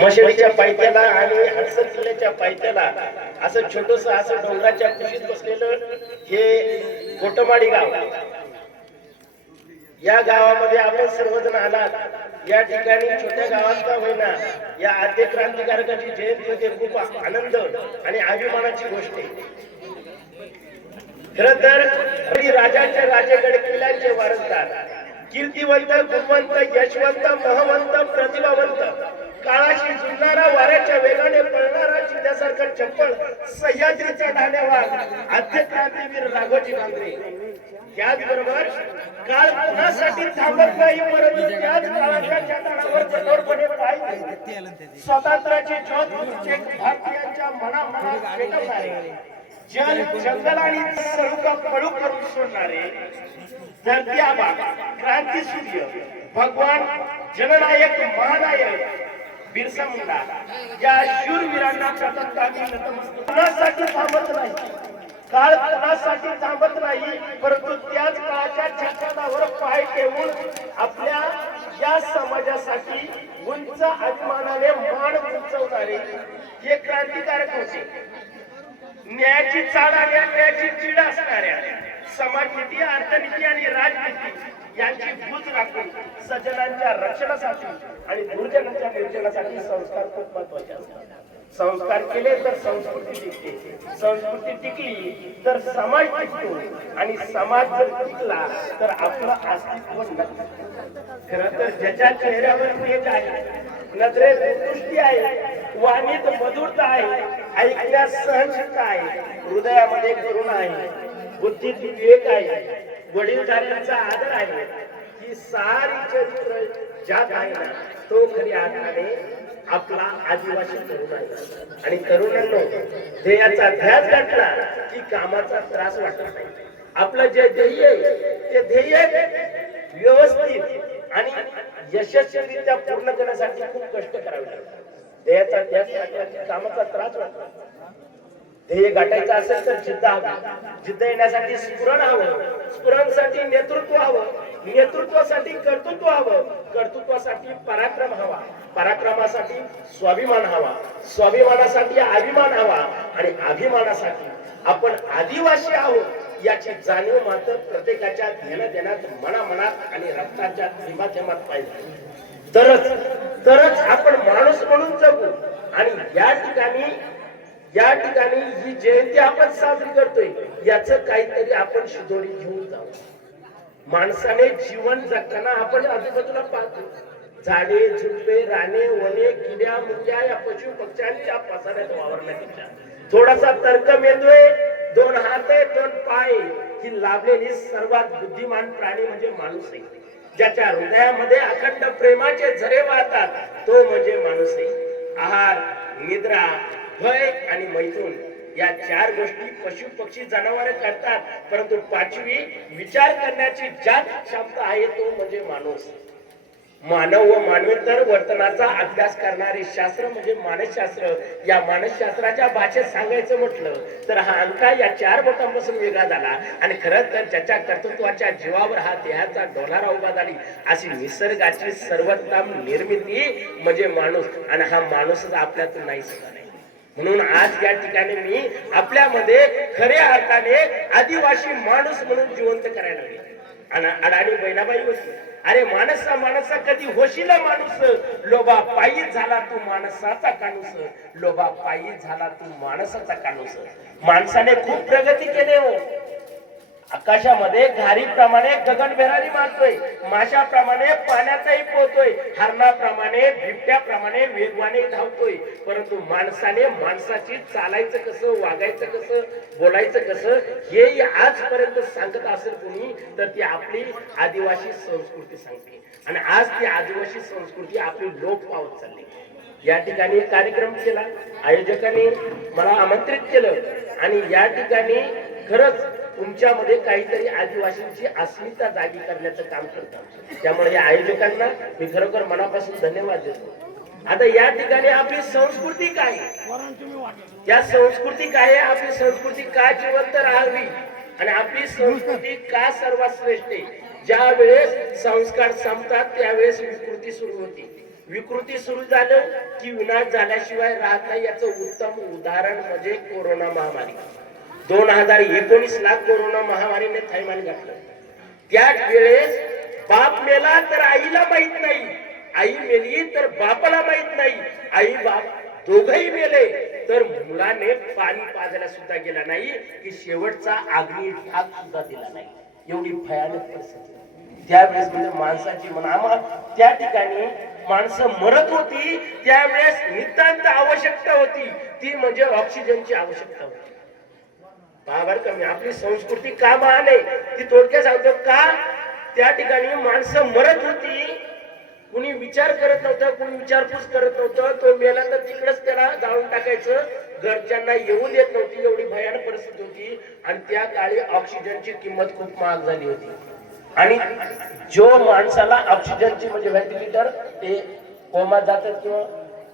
मशेडीच्या पायथ्याला आणि हडसर किल्ल्याच्या पायथ्याला असं छोटस असं डोंगराच्या कुशीत बसलेलं हे कोटमाडी गाव. या गावामध्ये आपण सर्वजण आलात. या ठिकाणी छोट्या गावात का होईना. या आद्य क्रांतिकारकाची जयंती होते खूप आनंद आणि अभिमानाची गोष्ट आहे. खर तर हरी राजेकडे किल्ल्यांचे वारसदार कीर्तिवंत गुणवंत यशवंत महवंत प्रतिभावंत. काळाशी जुळणारा वाऱ्याच्या वेगाने पळणारा चित्यासारखा चप्पल सह्याद्रीचा धान्यवाद आद्य क्रांतीवीर राघोजी भांगरे. त्याचबरोबर काळ कुणासाठी थांबत नाही परंतु त्याच काळाच्या चटाणावर कठोरपणे पाहिजे स्वातंत्र्याची ज्योत भारतीयांच्या मनामनात पेटवणारे जल जंगल आणि सळुका पळू करून सोडणारे धरती आबा क्रांती सूर्य भगवान जननायक महानायक बिरसा मुंडा. या शूरवीरांना सतत आम्ही नतमस्तक कुणासाठी थांबत नाही? काळ कुणासाठी थांबत नाही? परंतु त्याच काळाच्या छातावर पाय ठेवून आपल्या या समाजासाठी उंच अभिमानाने मान उंचवणारे हे क्रांतिकारक होते. न्यायाची चाळ आणि अन्यायाची चीड असणाऱ्या समाजनीती अर्थनीती आणि राजनीती यांची भूज राखून सज्जनांच्या रक्षणासाठी आणि गुरुजनांच्या गुरुजनासाठी संस्कार खूप महत्त्वाचे असतात. संस्कार केले तर संस्कृती टिकते. संस्कृती टिकली तर समाज टिकतो. आणि समाज जर टिकला तर आपलं अस्तित्व खरं तर ज्याच्या चेहऱ्यावर तेज आहे नजरेत दृष्टी आहे वाणीत मधुरता आहे ऐकण्यास सहनशक्ता आहे हृदयामध्ये करुणा आहे बुद्धीत विवेक आहे वडीलधाऱ्यांचा आदर आहे ही सारी चरित्र ज्या आहे तो खरी अर्थाने आपला आदिवासी तरुण आहे. आणि तरुणांनो ध्येयाचा ध्यास गाठला की कामाचा त्रास वाटत नाही. आपलं जे ध्येय आहे, ते ध्येय व्यवस्थित आणि यशस्वीरित्या पूर्ण करण्यासाठी खूप कष्ट करावे लागतात. ध्येयाचा ध्यास गाठला की कामाचा त्रास वाटला ध्येय गाठायचं असेल तर जिद्द हवी. जिद्द येण्यासाठी स्फुरण हवं. स्फुरणसाठी नेतृत्व हवं. नेतृत्वासाठी कर्तृत्व हवं. कर्तृत्वासाठी पराक्रम हवा. पराक्रमासाठी स्वाभिमान हवा. स्वाभिमानासाठी अभिमान हवा. आणि अभिमानासाठी आपण आदिवासी आहोत याची जाणीव मात्र प्रत्येकाच्या ध्यान देण्यात मनामनात आणि रक्ताच्या थेंबाथेंबात पाहिजे. तरच तरच आपण माणूस म्हणून जगू. आणि या ठिकाणी या ठिकाणी ही जयंती आपण साजरी करतोय याच काहीतरी आपण शिदोरी घेऊन जाऊ. माणसाने जीवन जगताना आपण आजूबाजूला पाहतो. झाडे झुडपे राणे वने किड्या मुंग्या या पशु पक्ष्यांच्या पसाऱ्यात वावरण्यापेक्षा थोडासा तर्क मेंदोय दोन हात दोन पाय. ही लाभलेली सर्वात बुद्धिमान प्राणी म्हणजे माणूस आहे. ज्याच्या हृदयामध्ये अखंड प्रेमाचे झरे वाहतात तो म्हणजे माणूस आहे. आहार निद्रा भय आणि मैथून या चार गोष्टी पशु पक्षी जनावर करतात. परंतु पाचवी विचार करण्याची ज्या क्षमता आहे तो म्हणजे माणूस. मानव व मानवेतर वर्तनाचा अभ्यास करणारे शास्त्र म्हणजे मानसशास्त्र. या मानसशास्त्राच्या भाषेत सांगायचं म्हटलं तर हा अंका या चार बोटांपासून वेगळा झाला आणि खरं तर ज्याच्या कर्तृत्वाच्या जीवावर हा देहाचा डोलारा उभा झाली अशी निसर्गाची सर्वोत्तम निर्मिती म्हणजे माणूस. आणि हा माणूसच आपल्यातून नाही सुद्धा म्हणून आज या ठिकाणी मी आपल्यामध्ये खऱ्या अर्थाने आदिवासी माणूस म्हणून जिवंत करायला लागले आणि अडाणी बहिणाबाई होती. अरे माणसा माणसा कधी होशील माणूस? लोबा पायी झाला तू माणसाचा काणूस लोबा पायी झाला तू माणसाचा काणूस माणसाने खूप प्रगती केली हो. आकाशामध्ये घारीप्रमाणे गगनभेरारी मारतोय माशाप्रमाणे पाण्याचाही पोहतोय. हरणाप्रमाणे बिबट्याप्रमाणे वेगवाने धावतोय. परंतु माणसाने माणसाची चालायचं कसं वागायचं कसं बोलायचं कसं हे आजपर्यंत सांगत असेल कोणी तर ती आपली आदिवासी संस्कृती सांगते. आणि आज ती आदिवासी संस्कृती आपली लोप पावत चालली. या ठिकाणी कार्यक्रम केला. आयोजकांनी मला आमंत्रित केलं. आणि या ठिकाणी खरंच तुमच्यामध्ये काहीतरी आदिवासींची अस्मिता जागी करण्याचं काम करतात. त्यामुळे या आयोजकांना मी खरोखर मनापासून धन्यवाद देतो. आता या ठिकाणी आपली संस्कृती काय? या संस्कृती काय? आपली संस्कृती का जिवंत राहावी? आणि आपली संस्कृती का सर्वात श्रेष्ठ आहे? ज्या वेळेस संस्कार संपतात त्यावेळेस विकृती सुरू होती. विकृती सुरू झालं की विनाश झाल्याशिवाय राहत नाही याचं उत्तम उदाहरण म्हणजे कोरोना महामारी. दोन हजार एकोणीस ला कोरोना महामारीने थैमान घातलं. त्याच वेळेस बाप मेला तर आईला माहीत नाही. आई मेली तर बापाला माहीत नाही. आई बाप दोघही मेले तर मुलाने पाणी पाजायला सुद्धा गेला नाही. की शेवटचा आग्नी भाग सुद्धा दिला नाही. एवढी भयानक परिस्थिती. त्यावेळेस म्हणजे माणसाची म्हणा त्या ठिकाणी माणसं मरत होती. त्यावेळेस नितांत आवश्यकता होती. ती म्हणजे ऑक्सिजनची आवश्यकता होती. का बरं कमी आपली संस्कृती का महान आहे ती थोडक्यात सांगतो का? त्या ठिकाणी माणसं मरत होती. कुणी विचार करत नव्हतं कुणी विचारपूस करत नव्हतं. तो मेला तर तिकडच त्याला जाळून टाकायचं. घरच्यांना येऊ देत नव्हती एवढी भयानक परिस्थिती होती. आणि त्या काळी ऑक्सिजनची किंमत खूप महाग झाली होती. आणि जो माणसाला ऑक्सिजनची म्हणजे व्हेंटिलेटर ते कोमात जातात किंवा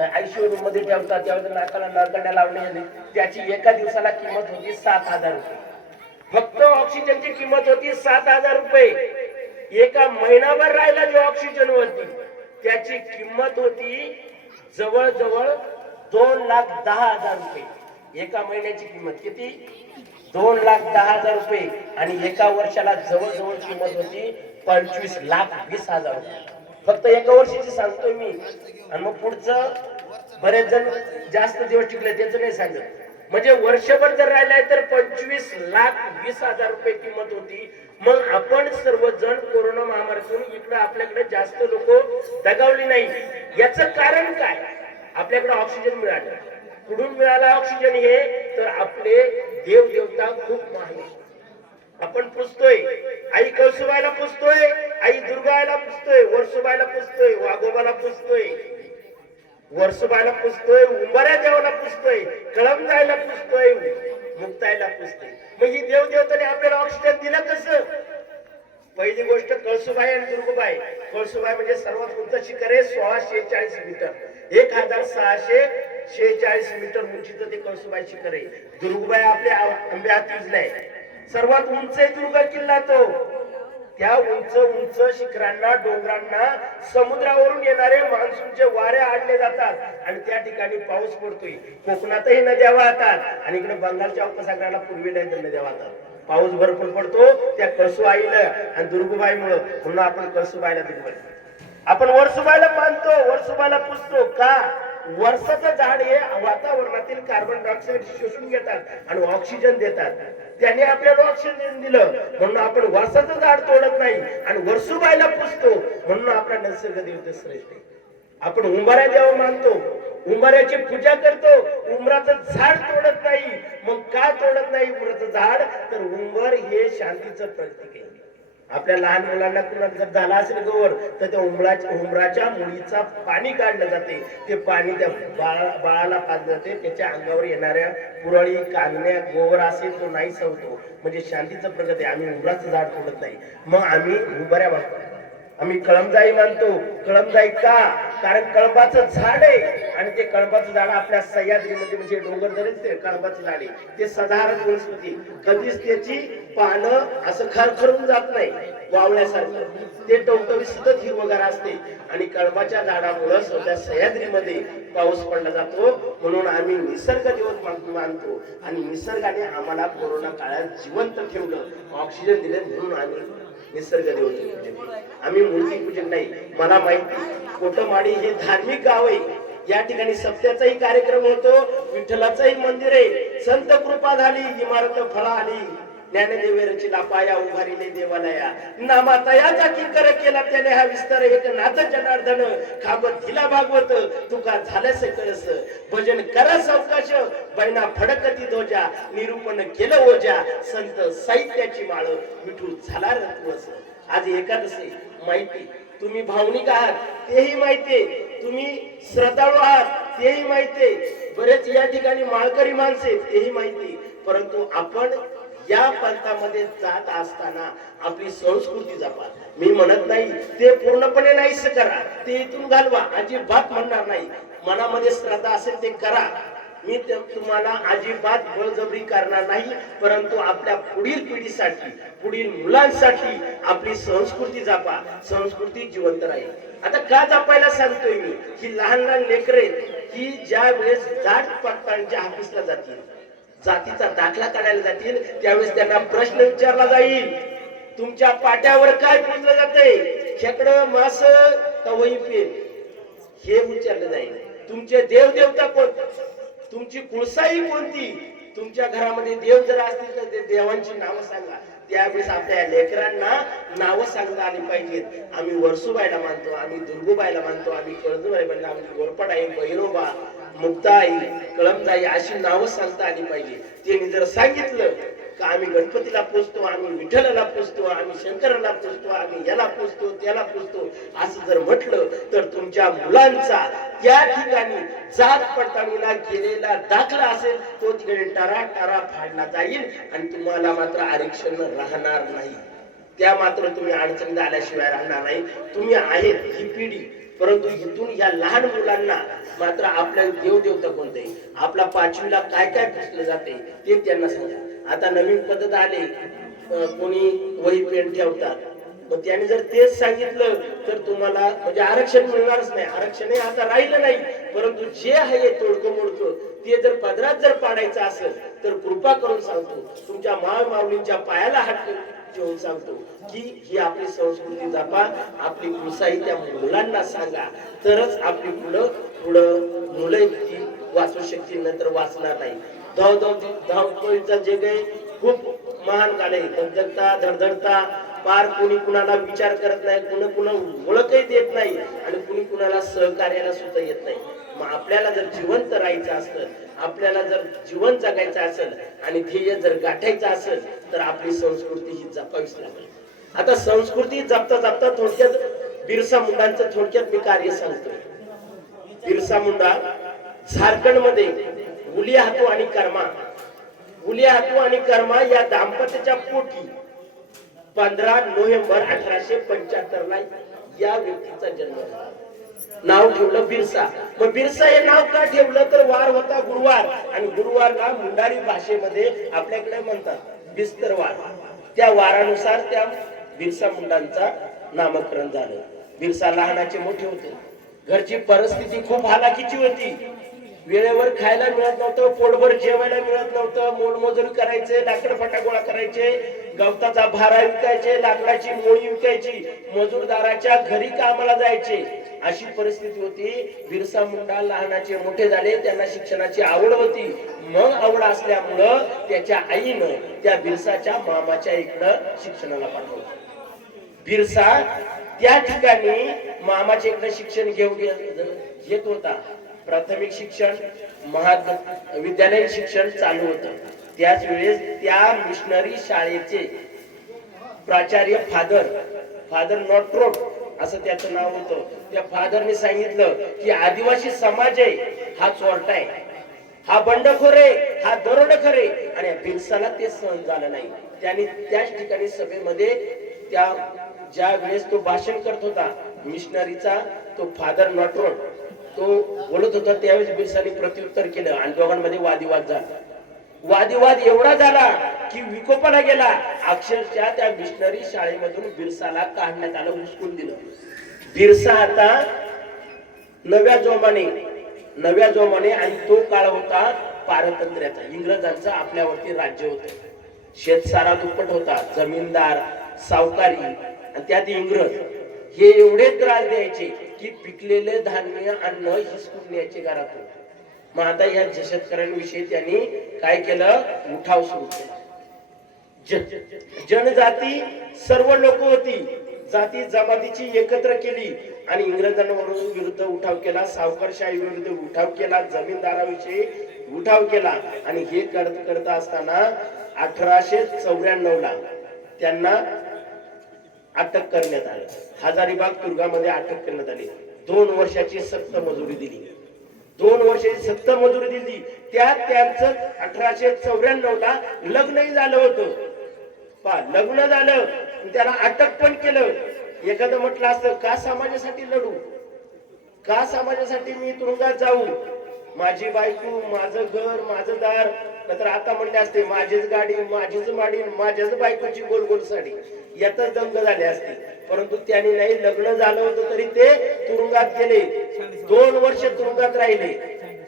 आयसीयू रूममध्ये ठेवतात त्यावेळेस नाकाला नळकंड्या लावणे आली. त्याची एका दिवसाला किंमत होती सात हजार रुपये. फक्त ऑक्सिजनची किंमत होती सात हजार रुपये. एका महिनाभर राहिला जो ऑक्सिजन होती त्याची किंमत होती जवळजवळ दोन लाख दहा हजार रुपये. एका महिन्याची किंमत किती? दोन लाख दहा हजार रुपये. आणि एका वर्षाला जवळजवळ किंमत होती पंचवीस लाख वीस हजार रुपये. फक्त एका वर्षाची सांगतोय मी. आणि मग पुढचं बरेच जण जास्त दिवस टिकले त्याचं नाही सांगत. म्हणजे वर्षभर जर राहिलाय तर पंचवीस लाख वीस हजार रुपये किंमत होती. मग आपण सर्वजण कोरोना महामारीतून इकडे आपल्याकडे जास्त लोक दगावली नाही. याचं कारण काय? आपल्याकडे ऑक्सिजन मिळालं. कुठून मिळाला ऑक्सिजन हे? तर आपले देव देवता खूप माहिती आपण पुसतोय. आई कळसुबाईला पुसतोय आई दुर्गायला पुसतोय वर्सुबाईला पुसतोय वाघोबाला पुसतोय. वर्सुबाईला पुसतोय उंबऱ्या देवाला पुसतोय कळम जायला पुसतोय मुक्तायला पुसतोय. मग ही देव देवताने आपल्याला ऑक्सिजन दिलं कसं? पहिली गोष्ट कळसुबाई आणि दुर्गुबाई. कळसुबाई म्हणजे सर्वात उंच शिखर आहे सोळाशे चाळीस मीटर. एक हजार सहाशे शेहेचाळीस मीटर उंचीचं ते कळसुबाई शिखर आहे. दुर्गुबाई आपल्या आंबे हातीजला सर्वात उंच आहे दुर्ग किल्ला तो. त्या उंच उंच शिखरांना डोंगरांना समुद्रावरून येणारे मान्सूनचे वारे आणले जातात. आणि त्या ठिकाणी पाऊस पडतोय. कोकणातही नद्या वाहतात. आणि इकडे बंगालच्या उपसागराला पूर्वेला नद्या वाहतात. पाऊस भरपूर पडतो त्या कसू कळसुबाईला आणि दुर्गुबाईमुळं म्हणून आपण कसुबाईला दुर्गुबाई आपण वरसुबाईला मानतो वरसुबाईला पुसतो. का? वर्षाचं झाड हे वातावरणातील कार्बन डायऑक्साईड शोषून घेतात आणि ऑक्सिजन देतात. त्याने आपल्याला ऑक्सिजन दिलं. म्हणून आपण वर्षाचं झाड तोडत नाही आणि वर्सुबाईला पुसतो म्हणून आपला निसर्ग देवते श्रेष्ठ आपण उंबाऱ्या देव मानतो. उंबाऱ्याची पूजा करतो. उमराचं झाड तोडत नाही. मग का तोडत नाही उमराचं झाड? तर उंबर हे शांतीचं प्रतीक आहे. आपल्या लहान मुलांना कुणाला जर झाला असेल गोवर तर त्या उमराच्या उमराच्या मुलीचा पाणी काढलं जाते. ते पाणी त्या बाळा बाळाला पाजलं जाते. त्याच्या अंगावर येणाऱ्या पुरळी कांगण्या गोवर असेल तो नाही सवतो. म्हणजे शांतीचं प्रगत आहे. आम्ही उमराचं झाड तोडत नाही. मग आम्ही उंबऱ्या वापरतो आम्ही कळमजाई मानतो. कळमजाई का? कारण कळंबाचं झाड आहे. आणि ते कळंबाचं झाड आपल्या सह्याद्रीमध्ये म्हणजे डोंगर दरीच ते कळंबाचं झाड आहे. ते साधारण वनस्पती कधीच त्याची पानं असं खरखरून जात नाही वावण्यासारखं ते टवटवी सतत हिरवगार असते. आणि कळंबाच्या झाडामुळं सध्या सह्याद्रीमध्ये पाऊस पडला जातो. म्हणून आम्ही निसर्ग दिवस मानतो आणि निसर्गाने आम्हाला कोरोना काळात जिवंत ठेवलं. ऑक्सिजन दिलं म्हणून आम्ही निसर्ग देवते आम्ही मूर्ती पूजन नाही. मला माहिती कोटमाडी हे धार्मिक गाव आहे. या ठिकाणी सत्याचाही कार्यक्रम होतो विठ्ठलाचंही मंदिर आहे. संत कृपा झाली इमारत फळा आली ज्ञानदेवे रचिला पाया उभारिले देवालया. नामातयाचा किंकर केला त्याने हा विस्तार एक नाथ जनार्दन. खाबत दिला भागवत तुका झालंस कळस. भजन करा सावकाश बैना फडकती ध्वजा. निरूपण केलं ओजा संत साहित्याची माळ. मिठू झाला रत्वस. आज एकादशी माहिती. तुम्ही भावनिक आहात तेही माहितीये तुम्ही श्रद्धाळू आहात तेही माहिती बरेच या ठिकाणी माळकरी माणसे तेही माहिती परंतु आपण या पंथामध्ये जात असताना आपली संस्कृती जपा. मी म्हणत नाही ते पूर्णपणे नाहीच करा. ते इथून घालवा. अजिबात म्हणणार नाही. मनामध्ये श्रद्धा असेल ते करा. मी तुम्हाला अजिबात बळजबरी करणार नाही परंतु आपल्या पुढील पिढीसाठी पुढील मुलांसाठी आपली संस्कृती जपा. संस्कृती जिवंत राहील. आता का जपायला सांगतोय मी? ही लहान लहान लेकरे ही ज्या वेळेस जाट पडताळच्या ऑफिसला जातील जातीचा दाखला काढायला जातील त्यावेळेस त्यांना प्रश्न विचारला जाईल. तुमच्या पाट्यावर काय पुजलं जाते खेकड मास तवई पेन. हे विचारलं जाईल. तुमचे देव देवता कोण? तुमची कुळसाई कोणती? तुमच्या घरामध्ये देव जर असतील तर ते देवांची नावं सांगा. त्यावेळेस आपल्या लेकरांना नावं सांगता आली पाहिजेत. आम्ही वरसूबाईला मानतो आम्ही दुर्गुबाईला मानतो आम्ही कळजुबाई म्हणतो आम्ही गोरपडाई बहिरोबा मुक्ताई कळमदाई अशी नावं सांगता आली पाहिजे त्यांनी जर सांगितलं का आम्ही गणपतीला पुजतो आम्ही विठ्ठलाला पुजतो आम्ही शंकराला पुजतो आम्ही याला पुजतो त्याला पुजतो असं जर म्हटलं तर तुमच्या मुलांचा त्या ठिकाणी जात पडताळणीला गेलेला दाखला असेल तो तिकडे टारा टारा फाडला जाईल आणि तुम्हाला मात्र आरक्षण राहणार नाही. त्या मात्र तुम्ही अडचणीत आल्याशिवाय राहणार नाही. तुम्ही आहेत ही पिढी परंतु इथून या लहान मुलांना मात्र आपल्या देवदेवता कोणते? आपला पाचवीला काय काय पुसलं जाते ते त्यांना सांगा. आता नवीन पद्धत आले कोणी वही पेन ठेवतात. मग त्याने जर तेच सांगितलं तर तुम्हाला म्हणजे आरक्षण मिळणारच नाही. आरक्षण हे आता राहिलं नाही परंतु जे आहे तोडकं मोडकं ते जर पदरात जर पाडायचं असेल तर कृपा करून सांगतो तुमच्या माळ माऊलींच्या पायाला हात ठेवून सांगतो की ही आपली संस्कृती जपा आपली कुसाई त्या मुलांना सांगा. तरच आपली पुढं पुढं मुलं ती वाचू शकतील नंतर वाचणार नाही. धाव धाव धावपळीचा जे काही खूप महान काळ आहे धगधगता धडधडता पार कुणी कुणाला विचार करत नाही कुणी कुणा ओळखही देत नाही आणि कुणी कुणाला सहकार्याला सुद्धा येत नाही. मग आपल्याला जर जिवंत राहायचं असतं आपल्याला जर जीवन जगायचं असेल आणि ध्येय जर गाठायचं असेल तर आपली संस्कृती ही जपावीच लागेल. आता संस्कृती जपता जपता थोडक्यात बिरसा मुंडांचं थोडक्यात मी कार्य सांगतो बिरसा मुंडा झारखंडमध्ये उलिया हातू आणि कर्मा. उलिया हातू आणि कर्मा या दाम्पत्याच्या पोटी. पंधरा नोव्हेंबर अठराशे पंच्याहत्तर ला या व्यक्तीचा जन्म झाला. नाव ठेवलं बिरसा. मग बिरसा हे नाव का ठेवलं? तर वार होता गुरुवार. आणि गुरुवारला मुंडारी भाषेमध्ये आपल्याकडे म्हणतात बिस्तर वार. त्या वारानुसार त्या बिरसा मुंडांचा नामकरण झालं. बिरसा लहानाचे मोठे होते. घरची परिस्थिती खूप हालाकीची होती. वेळेवर खायला मिळत नव्हतं पोटभर जेवायला मिळत नव्हतं. मोलमजुरी करायचे लाकड फटा गोळा करायचे गवताचा भारा विकायचे लाकडाची मोळी विकायची मजूरदाराच्या घरी कामाला जायचे. अशी परिस्थिती होती. बिरसा मुंडा लहानाचे मोठे झाले त्यांना शिक्षणाची आवड होती. मग आवड असल्यामुळं त्याच्या आईनं त्या बिरसाच्या मामाच्या इकडं शिक्षणाला पाठवलं. बिरसा त्या ठिकाणी मामाच्या इकडे शिक्षण घेऊन घेत होता. प्राथमिक शिक्षण महाविद्यालयीन शिक्षण चालू होतं. त्याच वेळेस त्या मिशनरी शाळेचे प्राचार्य फादर फादर नॉट्रोट असं त्याचं नाव होतं. त्या फादरने सांगितलं की आदिवासी समाज आहे हा चोरटा आहे. हा बंडखोर आहे हा दरोड आहे. आणि या ते सहन झालं नाही. त्यांनी त्याच ठिकाणी सभेमध्ये त्या ज्या वेळेस तो भाषण करत होता मिशनरीचा तो फादर नॉट्रोट तो बोलत होता त्यावेळेस बिरसाने प्रत्युत्तर केलं आणि दोघांमध्ये वादिवाद झाला. वादिवाद एवढा झाला की विकोपाला गेला. अक्षरशः त्या मिशनरी शाळेमधून बिरसाला काढण्यात आलं हुसकून दिलं. बिरसा आता नव्या जोमाने नव्या जोमाने आणि तो काळ होता पारतंत्र्याचा. इंग्रजांचं आपल्यावरती राज्य होतं. शेतसारा दुप्पट होता जमीनदार सावकारी आणि त्यात इंग्रज. हे एवढे त्रास द्यायचे. की पिकलेले धान्य अन्न हिसकून घरात होते. मग आता या शेतकऱ्यांविषयी त्यांनी काय केलं? उठाव सुरू केला. जनजाती सर्व लोक होती. जाती जमातीची एकत्र केली आणि इंग्रजांवरून विरुद्ध उठाव केला सावकारशाही विरुद्ध उठाव केला जमीनदाराविषयी उठाव केला आणि हे करत करत असताना अठराशे चौऱ्याण्णव ला त्यांना अटक करण्यात आलं. हजारीबाग तुर्गामध्ये अटक करण्यात आली. दोन वर्षाची सक्त मजुरी दिली. दोन वर्षाची सक्त मजुरी दिली. त्यात त्यांचं अठराशे चौऱ्याण्णव ला लग्नही झालं होतं. पा लग्न झालं त्याला अटक पण केलं. एखादं म्हटलं असतं का समाजासाठी लढू? का समाजासाठी मी तुरुंगात जाऊ? माझी बायको माझं घर माझं दार. तर आता म्हणले असते माझीच गाडी माझीच माडी माझ्याच बायकोची गोल गोल साडी. यातच दंग झाले असते परंतु त्यांनी नाही लग्न झालं होतं तरी ते तुरुंगात गेले. दोन वर्ष तुरुंगात राहिले.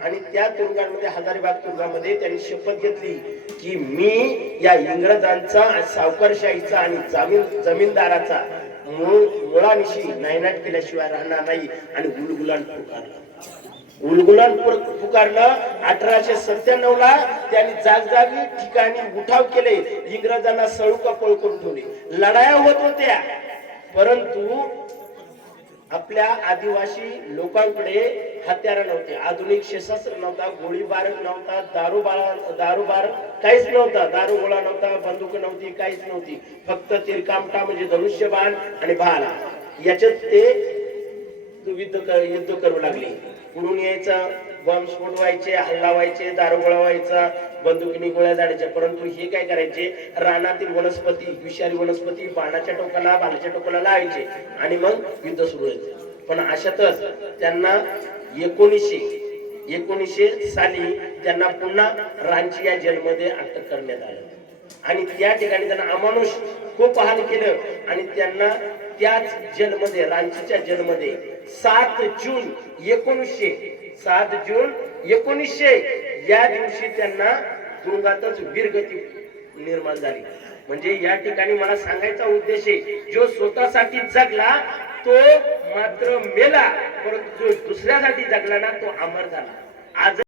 आणि त्या तुरुंगामध्ये हजारीबाग तुरुंगामध्ये त्यांनी शपथ घेतली की मी या इंग्रजांचा सावकारशाहीचा आणि जमीन जमीनदाराचा मूळ मुळानिशी नायनाट केल्याशिवाय राहणार नाही. आणि गुलगुलान पुकारला. उलगुलन पुकारलं. अठराशे सत्त्याण्णव ला त्यांनी जागजागी ठिकाणी उठाव केले. इंग्रजांना सळूका पळ करून ठेवले. लढाया होत होत्या. परंतु आपल्या आदिवासी लोकांकडे हत्यार नव्हते. आधुनिक शस्त्र नव्हता गोळीबार नव्हता दारूबार दारूबार काहीच नव्हता. दारू गोळा नव्हता बंदूक नव्हती काहीच नव्हती. फक्त तिरकामटा म्हणजे धनुष्यबाण आणि भाला. याच्यात ते युद्ध युद्ध करू लागले. पुढून यायचं बॉम्बस्फोट व्हायचे हल्ला व्हायचे दारू गोळा व्हायचा बंदुकीने गोळ्या जाडायच्या परंतु हे काय करायचे? रानातील वनस्पती विषारी वनस्पती बाणाच्या टोकाला बाणाच्या टोकाला लावायचे आणि मग युद्ध सुरू व्हायचे. पण अशातच त्यांना एकोणीसशे एकोणीसशे साली त्यांना पुन्हा रांची या जेलमध्ये अटक करण्यात आलं. आणि त्या ठिकाणी त्यांना अमानुष खूप हाल केलं आणि त्यांना त्याच जेलमध्ये रांचीच्या जेलमध्ये सात जून एकोणीसशे सात जून एकोणीसशे या दिवशी त्यांना तुरुंगातच वीरगती निर्माण झाली. म्हणजे या ठिकाणी मला सांगायचा उद्देश आहे जो स्वतःसाठी जगला तो मात्र मेला परंतु जो दुसऱ्यासाठी जगला ना तो अमर झाला. आज